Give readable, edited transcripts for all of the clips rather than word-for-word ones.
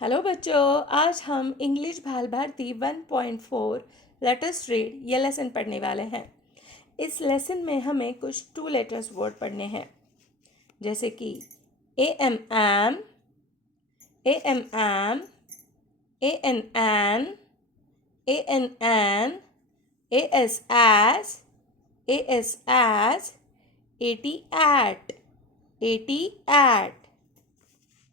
Hello बच्चों, आज हम इंग्लिश भाल भारती 1.4 लेटर्स रीड ये लेसन पढ़ने वाले हैं। इस लेसन में हमें कुछ 2 लेटर्स वर्ड पढ़ने हैं, जैसे कि A M am, A M am, A N an, A N an, A S as, A S as, A T at, A T at.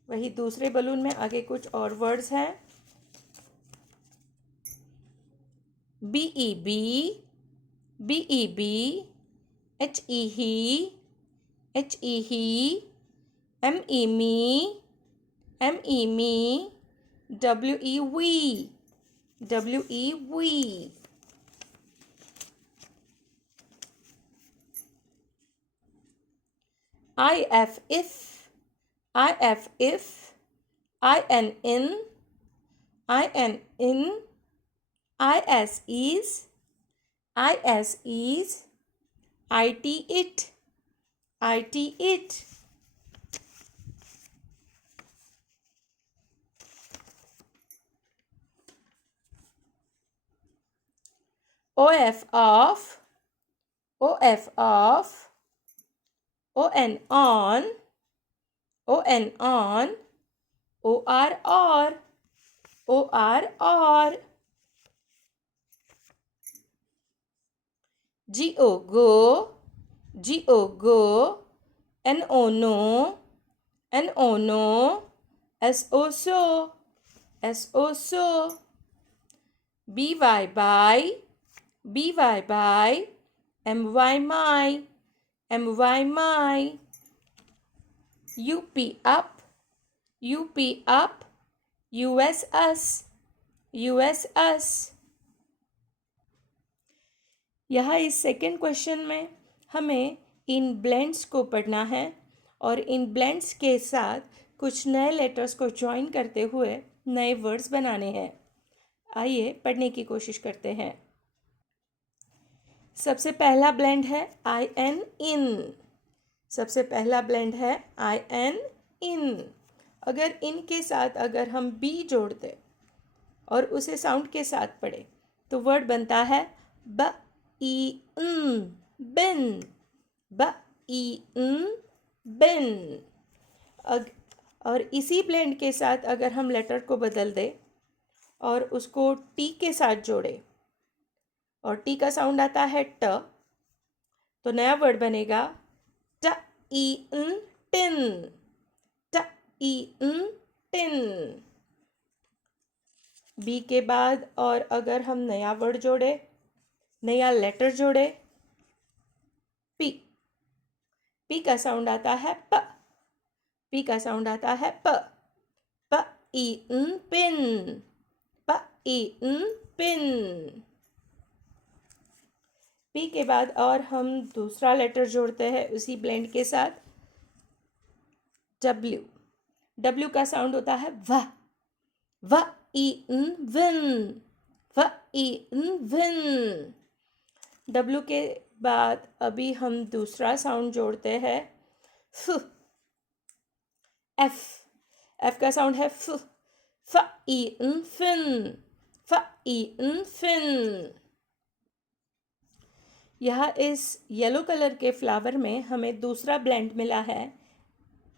वही दूसरे बलून में आगे कुछ और वर्ड्स हैं। B E be, B E be, H E he, H E he, M E me, M E me, W E we, W E we. I F if, I F if, I N in, I N in, I S is, I S is, I T it, I T it. O F of, O F of, O N on, O N on, O R or, O R or. G O go, G O go, N O no, N O no, S O so, S O so. B Y by, B Y by, M Y my, M Y my. U P up, U P up, U S us, U S us. यहाँ इस second question में हमें इन blends को पढ़ना है और इन blends के साथ कुछ नए लेटर्स को ज्वाइन करते हुए नए वर्ड्स बनाने हैं। आइए पढ़ने की कोशिश करते हैं। सबसे पहला ब्लेंड है आई एन इन। सबसे पहला ब्लेंड है आई एन इन। अगर इन के साथ अगर हम बी जोड़ दें और उसे साउंड के साथ पढ़े तो वर्ड बनता है ब ई न, बिन, ब ई न, बिन। और इसी ब्लेंड के साथ अगर हम लेटर को बदल दें और उसको टी के साथ जोड़े और टी का साउंड आता है ट, तो नया वर्ड बनेगा ट ई न टिन, ट ई न टिन। बी के बाद और अगर हम नया वर्ड जोड़े, नया लेटर जोड़े, पी, पी का साउंड आता है प, पी का साउंड आता है प, प ई न पिन, प ई न पिन। पी के बाद और हम दूसरा लेटर जोड़ते हैं उसी ब्लेंड के साथ, डब्ल्यू। डब्ल्यू का साउंड होता है व, व ई न विन, व ई न विन। डब्ल्यू के बाद अभी हम दूसरा साउंड जोड़ते हैं फ, एफ। एफ का साउंड है फ, फ ई न फिन, फ ई न फिन। यह इस येलो कलर के फ्लावर में हमें दूसरा ब्लेंड मिला है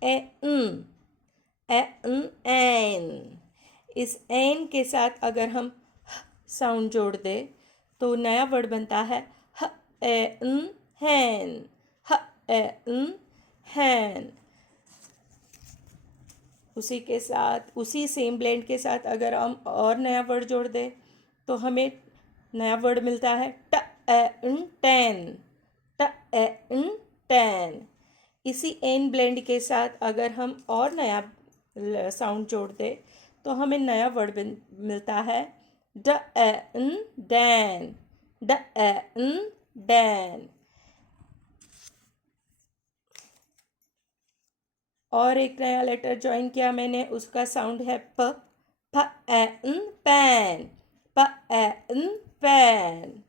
एन, एन। इस एन के साथ अगर हम साउंड जोड़ दे तो नया वर्ड बनता है ह एन हैन, ह एन हैन। उसी के साथ उसी सेम ब्लेंड के साथ अगर हम और नया वर्ड जोड़ दें तो हमें नया वर्ड मिलता है ट एन टेन, ट एन टेन। इसी एन ब्लेंड के साथ अगर हम और नया साउंड जोड़ दें तो हमें नया वर्ड मिलता है ड एन डैन, ड एन डैन। और एक नया लेटर ज्वाइन किया मैंने, उसका साउंड है प, प एन पैन, प एन पैन।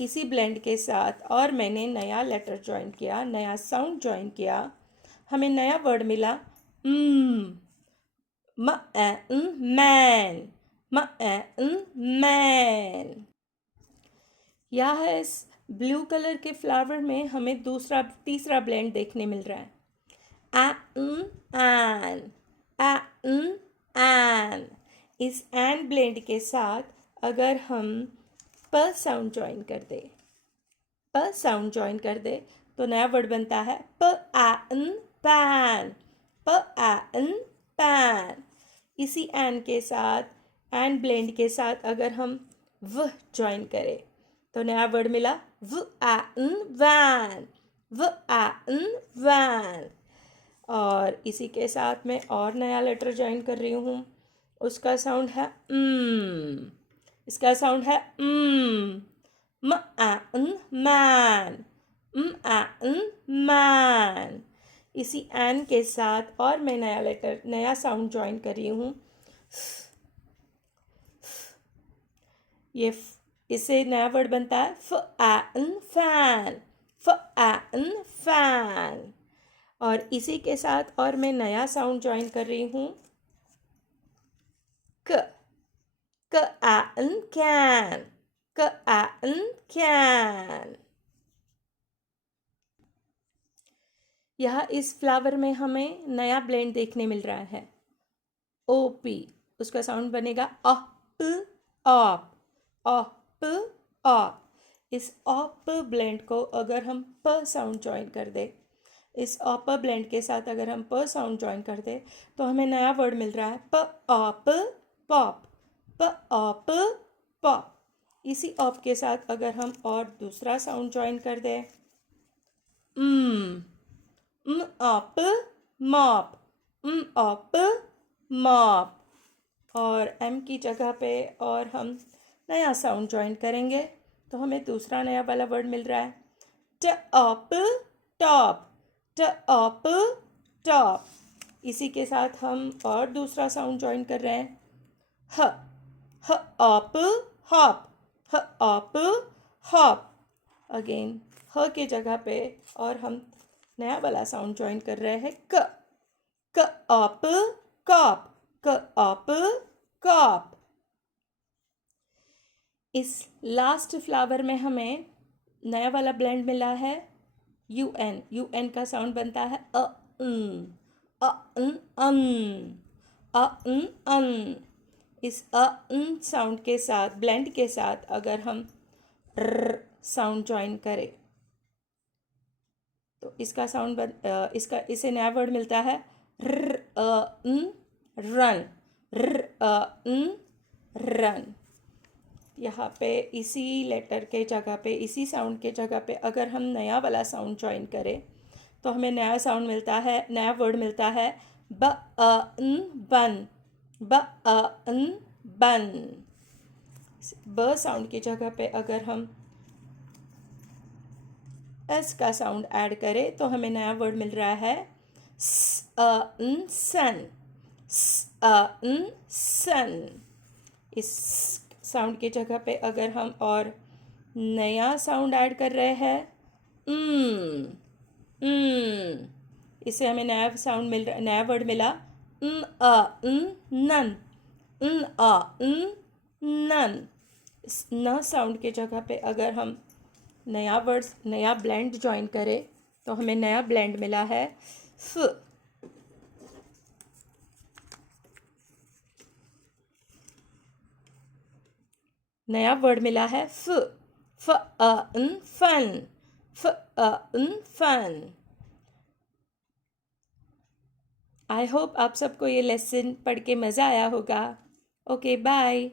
इसी ब्लेंड के साथ और मैंने नया लेटर ज्वाइन किया, नया साउंड ज्वाइन किया, हमें नया वर्ड मिला man, man. यह है इस ब्लू कलर के फ्लावर में हमें तीसरा ब्लेंड देखने मिल रहा है. an. इस एन ब्लेंड के साथ अगर हम प साउंड ज्वाइन कर दे तो नया वर्ड बनता है pan. pan. इसी एन के साथ एन ब्लेंड के साथ अगर हम व ज्वाइन करें तो नया वर्ड मिला van. और इसी के साथ मैं और नया लेटर ज्वाइन कर रही हूँ. उसका साउंड है इसका साउंड है man. इसी एन के साथ और मैं नया साउंड ज्वाइन कर रही हूँ. इससे नया वर्ड बनता है fan. और इसी के साथ और मैं नया साउंड ज्वाइन कर रही हूँ can. यह इस फ्लावर में हमें नया ब्लेंड देखने मिल रहा है OP. उसका साउंड बनेगा ऑप. इस ऑप ब्लेंड को अगर हम प साउंड ज्वाइन कर दे इस ऑप ब्लेंड के साथ अगर हम प साउंड ज्वाइन कर दे तो हमें नया वर्ड मिल रहा है पॉप. इसी ऑप के साथ अगर हम और दूसरा साउंड ज्वाइन कर दें ऑप मॉप. और एम की जगह पे और हम नया साउंड ज्वाइन करेंगे तो हमें दूसरा नया वाला वर्ड मिल रहा है टॉप. इसी के साथ हम और दूसरा साउंड ज्वाइन कर रहे हैं हॉप. अगेन ह के जगह पे और हम नया वाला साउंड ज्वाइन कर रहे हैं कॉप. इस लास्ट फ्लावर में हमें नया वाला ब्लेंड मिला है UN का साउंड बनता है इस साउंड के साथ ब्लेंड के साथ अगर हम साउंड ज्वाइन करें तो इसका साउंड इसे नया वर्ड मिलता है रन. यहाँ पे इसी लेटर के जगह पे इसी साउंड के जगह पे अगर हम नया वाला साउंड ज्वाइन करें तो हमें नया वर्ड मिलता है बन. ब साउंड की जगह पे अगर हम एस का साउंड ऐड करें तो हमें नया वर्ड मिल रहा है सन. इस साउंड की जगह पे अगर हम और नया साउंड ऐड कर रहे हैं इससे हमें नया वर्ड मिला नन. इस न साउंड के जगह पे अगर हम नया ब्लेंड ज्वाइन करें तो हमें नया ब्लेंड मिला है नया वर्ड मिला है फन. आई होप आप सबको ये लेसन पढ़ के मज़ा आया होगा. Okay bye.